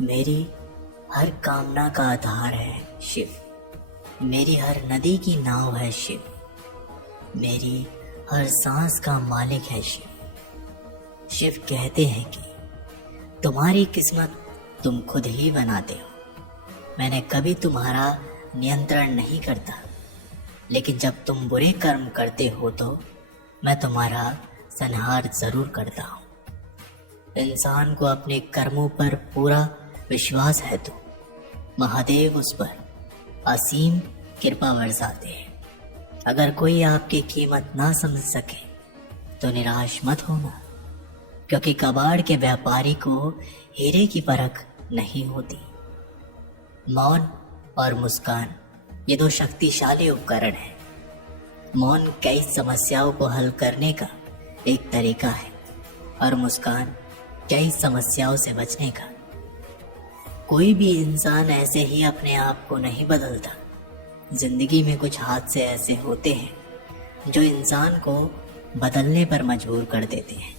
मेरी हर कामना का आधार है शिव। मेरी हर नदी की नाव है शिव। मेरी हर सांस का मालिक है शिव। शिव कहते हैं कि तुम्हारी किस्मत तुम खुद ही बनाते हो। मैंने कभी तुम्हारा नियंत्रण नहीं करता, लेकिन जब तुम बुरे कर्म करते हो तो मैं तुम्हारा संहार जरूर करता हूँ। इंसान को अपने कर्मों पर पूरा विश्वास है तो महादेव उस पर असीम कृपा बरसाते हैं। अगर कोई आपकी कीमत ना समझ सके तो निराश मत होना, क्योंकि कबाड़ के व्यापारी को हीरे की परख नहीं होती। मौन और मुस्कान ये दो शक्तिशाली उपकरण हैं। मौन कई समस्याओं को हल करने का एक तरीका है और मुस्कान कई समस्याओं से बचने का। कोई भी इंसान ऐसे ही अपने आप को नहीं बदलता। जिंदगी में कुछ हादसे ऐसे होते हैं जो इंसान को बदलने पर मजबूर कर देते हैं।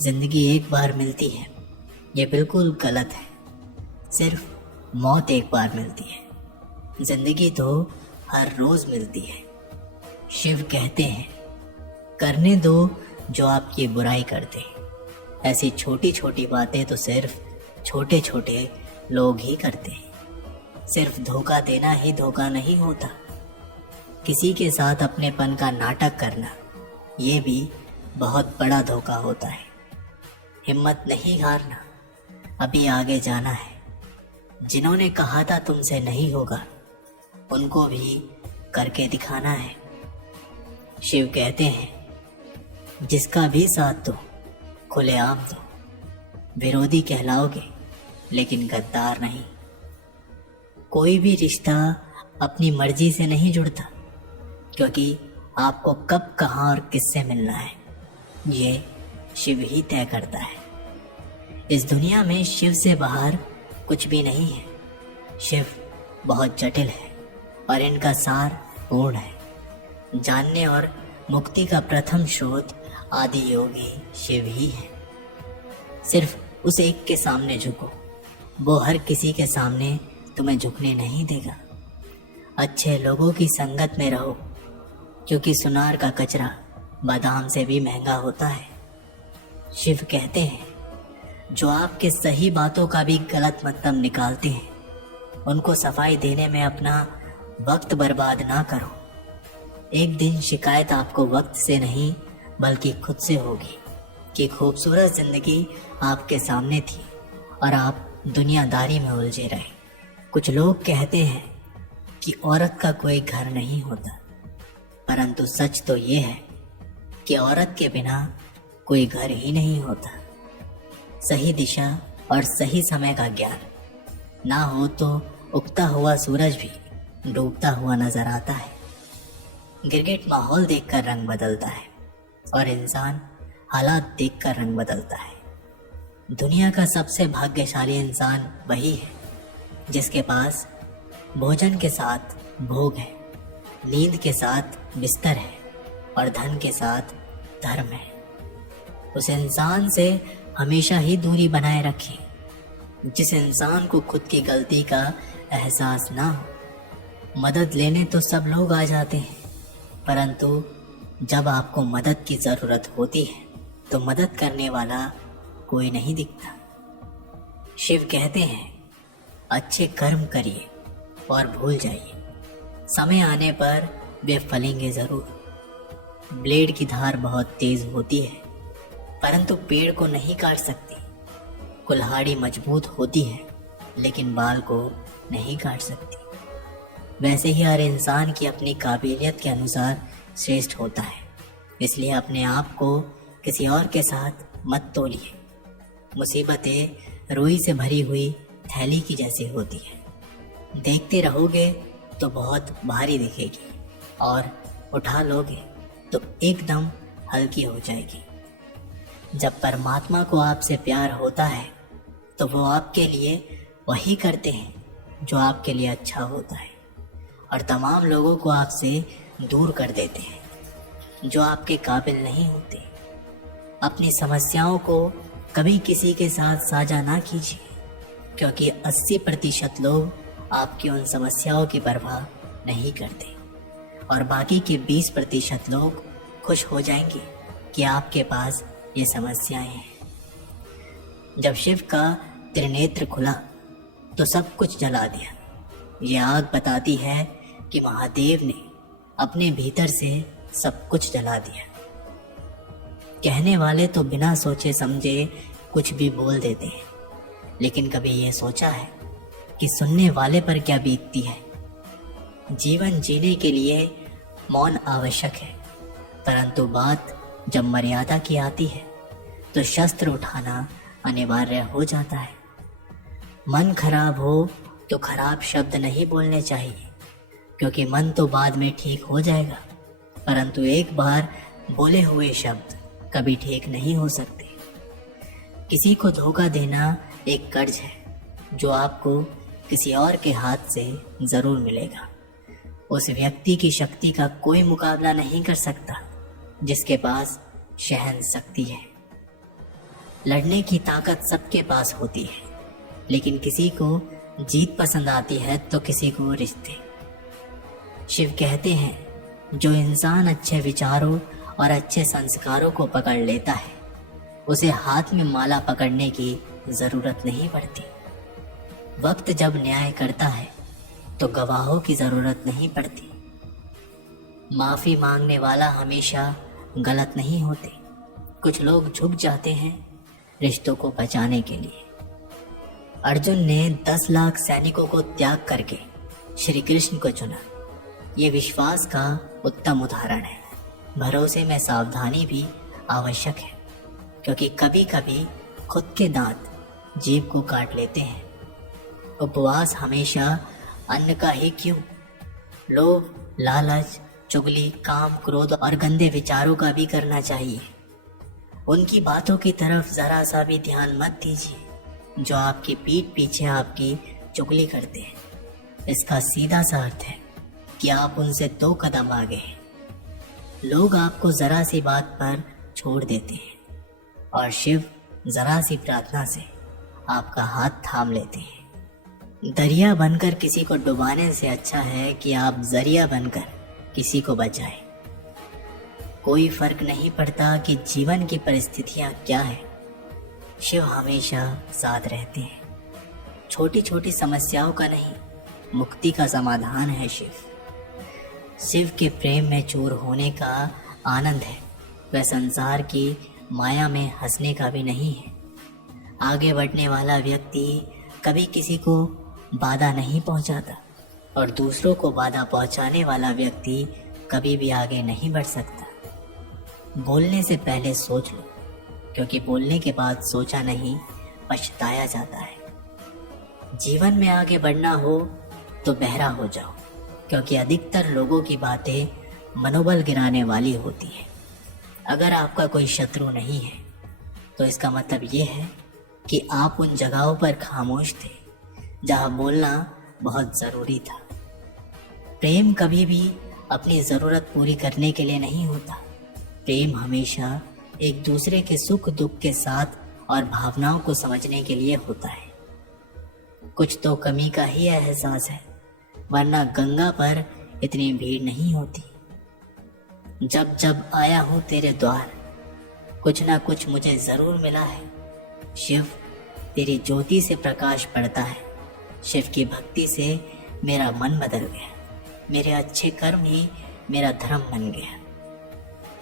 जिंदगी एक बार मिलती है, ये बिल्कुल गलत है। सिर्फ मौत एक बार मिलती है, जिंदगी तो हर रोज मिलती है। शिव कहते हैं, करने दो जो आपकी बुराई करते हैं। ऐसी छोटी छोटी बातें तो सिर्फ छोटे छोटे लोग ही करते हैं। सिर्फ धोखा देना ही धोखा नहीं होता। किसी के साथ अपनेपन का नाटक करना ये भी बहुत बड़ा धोखा होता है। हिम्मत नहीं हारना, अभी आगे जाना है। जिन्होंने कहा था तुमसे नहीं होगा, उनको भी करके दिखाना है। शिव कहते हैं, जिसका भी साथ दो खुलेआम दो। विरोधी कहलाओगे लेकिन गद्दार नहीं। कोई भी रिश्ता अपनी मर्जी से नहीं जुड़ता, क्योंकि आपको कब कहाँ और किससे मिलना है ये शिव ही तय करता है। इस दुनिया में शिव से बाहर कुछ भी नहीं है। शिव बहुत जटिल है और इनका सार पूर्ण है। जानने और मुक्ति का प्रथम स्रोत आदि योगी शिव ही है। सिर्फ उस एक के सामने झुको, वो हर किसी के सामने तुम्हें झुकने नहीं देगा। अच्छे लोगों की संगत में रहो, क्योंकि सुनार का कचरा बादाम से भी महंगा होता है। शिव कहते हैं, जो आपके सही बातों का भी गलत मतलब निकालते हैं, उनको सफाई देने में अपना वक्त बर्बाद ना करो। एक दिन शिकायत आपको वक्त से नहीं बल्कि खुद से होगी कि खूबसूरत जिंदगी आपके सामने थी और आप दुनियादारी में उलझे रहे। कुछ लोग कहते हैं कि औरत का कोई घर नहीं होता, परंतु सच तो ये है कि औरत के बिना कोई घर ही नहीं होता। सही दिशा और सही समय का ज्ञान ना हो तो उगता हुआ सूरज भी डूबता हुआ नजर आता है। गिरगिट माहौल देखकर रंग बदलता है और इंसान हालात देखकर रंग बदलता है। दुनिया का सबसे भाग्यशाली इंसान वही है जिसके पास भोजन के साथ भोग है, नींद के साथ बिस्तर है और धन के साथ धर्म है। उस इंसान से हमेशा ही दूरी बनाए रखें जिस इंसान को खुद की गलती का एहसास ना हो। मदद लेने तो सब लोग आ जाते हैं, परंतु जब आपको मदद की ज़रूरत होती है तो मदद करने वाला कोई नहीं दिखता। शिव कहते हैं, अच्छे कर्म करिए और भूल जाइए, समय आने पर वे फलेंगे ज़रूर। ब्लेड की धार बहुत तेज होती है, परंतु पेड़ को नहीं काट सकती। कुल्हाड़ी मजबूत होती है, लेकिन बाल को नहीं काट सकती। वैसे ही हर इंसान की अपनी काबिलियत के अनुसार श्रेष्ठ होता है। इसलिए अपने आप को किसी और के साथ मत तोलिए। मुसीबतें रुई से भरी हुई थैली की जैसी होती है। देखते रहोगे तो बहुत भारी दिखेगी और उठा लोगे तो एकदम हल्की हो जाएगी। जब परमात्मा को आपसे प्यार होता है तो वो आपके लिए वही करते हैं जो आपके लिए अच्छा होता है, और तमाम लोगों को आपसे दूर कर देते हैं जो आपके काबिल नहीं होते। अपनी समस्याओं को कभी किसी के साथ साझा ना कीजिए, क्योंकि 80% लोग आपकी उन समस्याओं की परवाह नहीं करते और बाकी के 20% लोग खुश हो जाएंगे कि आपके पास ये समस्याएं हैं। जब शिव का त्रिनेत्र खुला तो सब कुछ जला दिया। ये आग बताती है कि महादेव ने अपने भीतर से सब कुछ जला दिया। कहने वाले तो बिना सोचे समझे कुछ भी बोल देते हैं, लेकिन कभी ये सोचा है कि सुनने वाले पर क्या बीतती है। जीवन जीने के लिए मौन आवश्यक है, परंतु बात जब मर्यादा की आती है तो शस्त्र उठाना अनिवार्य हो जाता है। मन खराब हो तो खराब शब्द नहीं बोलने चाहिए, क्योंकि मन तो बाद में ठीक हो जाएगा, परंतु एक बार बोले हुए शब्द कभी ठीक नहीं हो सकते। किसी को धोखा देना एक कर्ज है जो आपको किसी और के हाथ से जरूर मिलेगा। उस व्यक्ति की शक्ति का कोई मुकाबला नहीं कर सकता जिसके पास सहन शक्ति है। लड़ने की ताकत सबके पास होती है, लेकिन किसी को जीत पसंद आती है तो किसी को रिश्ते। शिव कहते हैं, जो इंसान अच्छे विचारों और अच्छे संस्कारों को पकड़ लेता है उसे हाथ में माला पकड़ने की जरूरत नहीं पड़ती। वक्त जब न्याय करता है तो गवाहों की जरूरत नहीं पड़ती। माफी मांगने वाला हमेशा गलत नहीं होते। कुछ लोग झुक जाते हैं रिश्तों को बचाने के लिए। अर्जुन ने 10 लाख सैनिकों को त्याग करके श्री कृष्ण को चुना। ये विश्वास का उत्तम उदाहरण है। भरोसे में सावधानी भी आवश्यक है, क्योंकि कभी कभी खुद के दांत जीभ को काट लेते हैं। उपवास हमेशा अन्न का ही क्यों, लोभ, लालच, चुगली, काम, क्रोध और गंदे विचारों का भी करना चाहिए। उनकी बातों की तरफ जरा सा भी ध्यान मत दीजिए जो आपकी पीठ पीछे आपकी चुगली करते हैं। इसका सीधा सा अर्थ है कि आप उनसे 2 कदम आगे हैं। लोग आपको जरा सी बात पर छोड़ देते हैं और शिव जरा सी प्रार्थना से आपका हाथ थाम लेते हैं। दरिया बनकर किसी को डुबाने से अच्छा है कि आप जरिया बनकर किसी को बचाएं। कोई फर्क नहीं पड़ता कि जीवन की परिस्थितियां क्या है, शिव हमेशा साथ रहते हैं। छोटी छोटी समस्याओं का नहीं, मुक्ति का समाधान है शिव। शिव के प्रेम में चूर होने का आनंद है, वह संसार की माया में हंसने का भी नहीं है। आगे बढ़ने वाला व्यक्ति कभी किसी को बाधा नहीं पहुंचाता और दूसरों को बाधा पहुंचाने वाला व्यक्ति कभी भी आगे नहीं बढ़ सकता। बोलने से पहले सोच लो, क्योंकि बोलने के बाद सोचा नहीं पछताया जाता है। जीवन में आगे बढ़ना हो तो बहरा हो जाओ, क्योंकि अधिकतर लोगों की बातें मनोबल गिराने वाली होती है। अगर आपका कोई शत्रु नहीं है तो इसका मतलब ये है कि आप उन जगहों पर खामोश थे जहां बोलना बहुत ज़रूरी था। प्रेम कभी भी अपनी ज़रूरत पूरी करने के लिए नहीं होता। प्रेम हमेशा एक दूसरे के सुख दुख के साथ और भावनाओं को समझने के लिए होता है। कुछ तो कमी का ही एहसास है, वरना गंगा पर इतनी भीड़ नहीं होती। जब जब आया हूँ तेरे द्वार, कुछ ना कुछ मुझे ज़रूर मिला है। शिव, तेरी ज्योति से प्रकाश पड़ता है। शिव की भक्ति से मेरा मन बदल गया। मेरे अच्छे कर्म ही मेरा धर्म बन गया।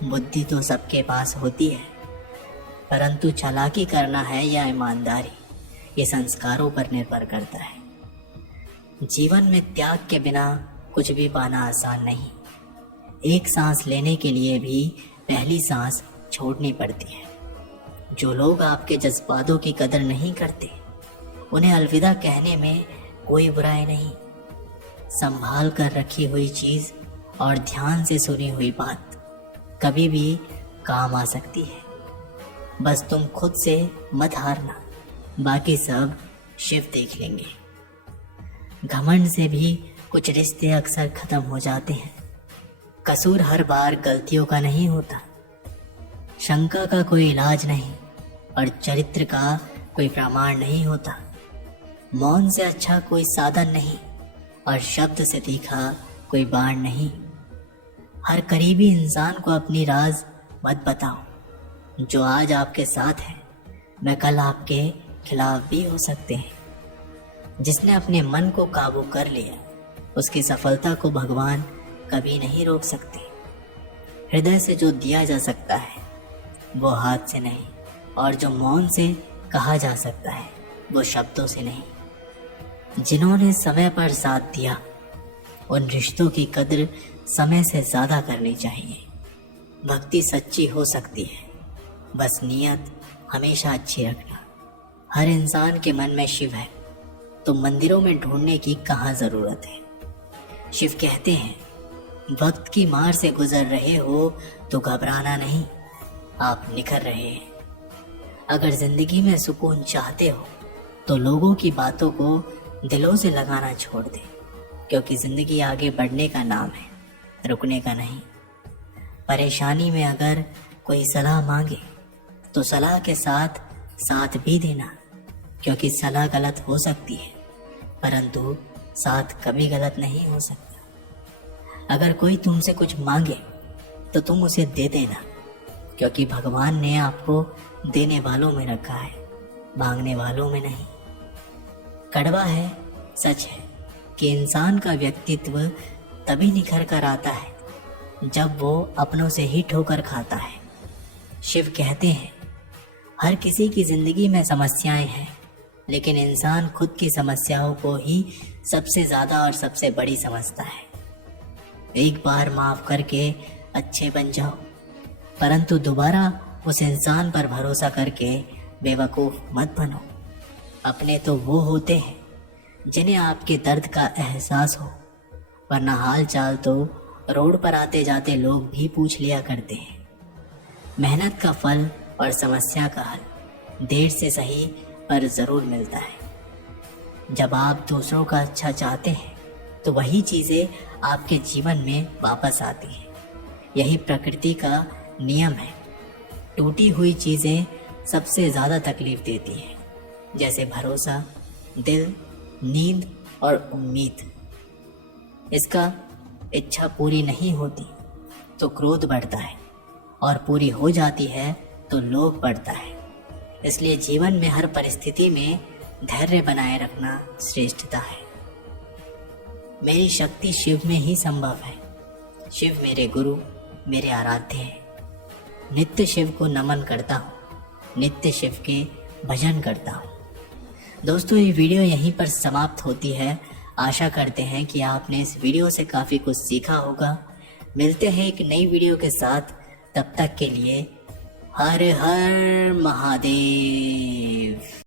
बुद्धि तो सबके पास होती है, परंतु चालाकी करना है या ईमानदारी, ये संस्कारों पर निर्भर करता है। जीवन में त्याग के बिना कुछ भी पाना आसान नहीं। एक सांस लेने के लिए भी पहली सांस छोड़नी पड़ती है। जो लोग आपके जज्बातों की कदर नहीं करते, उन्हें अलविदा कहने में कोई बुराई नहीं। संभाल कर रखी हुई चीज़ और ध्यान से सुनी हुई बात कभी भी काम आ सकती है। बस तुम खुद से मत हारना, बाकी सब शिव देख लेंगे। घमंड से भी कुछ रिश्ते अक्सर खत्म हो जाते हैं। कसूर हर बार गलतियों का नहीं होता। शंका का कोई इलाज नहीं और चरित्र का कोई प्रमाण नहीं होता। मौन से अच्छा कोई साधन नहीं और शब्द से तीखा कोई बाण नहीं। हर करीबी इंसान को अपनी राज मत बताओ। जो आज आपके साथ है वह कल आपके खिलाफ भी हो सकते हैं। जिसने अपने मन को काबू कर लिया उसकी सफलता को भगवान कभी नहीं रोक सकते। हृदय से जो दिया जा सकता है वो हाथ से नहीं, और जो मौन से कहा जा सकता है वो शब्दों से नहीं। जिन्होंने समय पर साथ दिया उन रिश्तों की कद्र समय से ज़्यादा करनी चाहिए। भक्ति सच्ची हो सकती है, बस नियत हमेशा अच्छी रखना। हर इंसान के मन में शिव है तो मंदिरों में ढूंढने की कहाँ ज़रूरत है। शिव कहते हैं, वक्त की मार से गुजर रहे हो तो घबराना नहीं, आप निखर रहे हैं। अगर जिंदगी में सुकून चाहते हो तो लोगों की बातों को दिलों से लगाना छोड़ दे, क्योंकि जिंदगी आगे बढ़ने का नाम है, रुकने का नहीं। परेशानी में अगर कोई सलाह मांगे तो सलाह के साथ साथ भी देना, क्योंकि सलाह गलत हो सकती है परंतु साथ कभी गलत नहीं हो सकता। अगर कोई तुमसे कुछ मांगे तो तुम उसे दे देना, क्योंकि भगवान ने आपको देने वालों में रखा है, मांगने वालों में नहीं। कड़वा है, सच है कि इंसान का व्यक्तित्व तभी निखर कर आता है जब वो अपनों से ही ठोकर खाता है। शिव कहते हैं, हर किसी की जिंदगी में समस्याएं हैं, लेकिन इंसान खुद की समस्याओं को ही सबसे ज़्यादा और सबसे बड़ी समझता है। एक बार माफ़ करके अच्छे बन जाओ, परंतु दोबारा उस इंसान पर भरोसा करके बेवकूफ़ मत बनो। अपने तो वो होते हैं जिन्हें आपके दर्द का एहसास हो, वरना हाल चाल तो रोड पर आते जाते लोग भी पूछ लिया करते हैं। मेहनत का फल और समस्या का हल देर से सही पर ज़रूर मिलता है। जब आप दूसरों का अच्छा चाहते हैं तो वही चीज़ें आपके जीवन में वापस आती हैं। यही प्रकृति का नियम है। टूटी हुई चीज़ें सबसे ज़्यादा तकलीफ देती हैं, जैसे भरोसा, दिल, नींद और उम्मीद। इसका इच्छा पूरी नहीं होती तो क्रोध बढ़ता है, और पूरी हो जाती है तो लोभ बढ़ता है। इसलिए जीवन में हर परिस्थिति में धैर्य बनाए रखना श्रेष्ठता है। मेरी शक्ति शिव में ही संभव है। शिव मेरे गुरु, मेरे आराध्य हैं। नित्य शिव को नमन करता हूँ, नित्य शिव के भजन करता हूँ। दोस्तों, ये वीडियो यहीं पर समाप्त होती है। आशा करते हैं कि आपने इस वीडियो से काफ़ी कुछ सीखा होगा। मिलते हैं एक नई वीडियो के साथ, तब तक के लिए हर हर महादेव।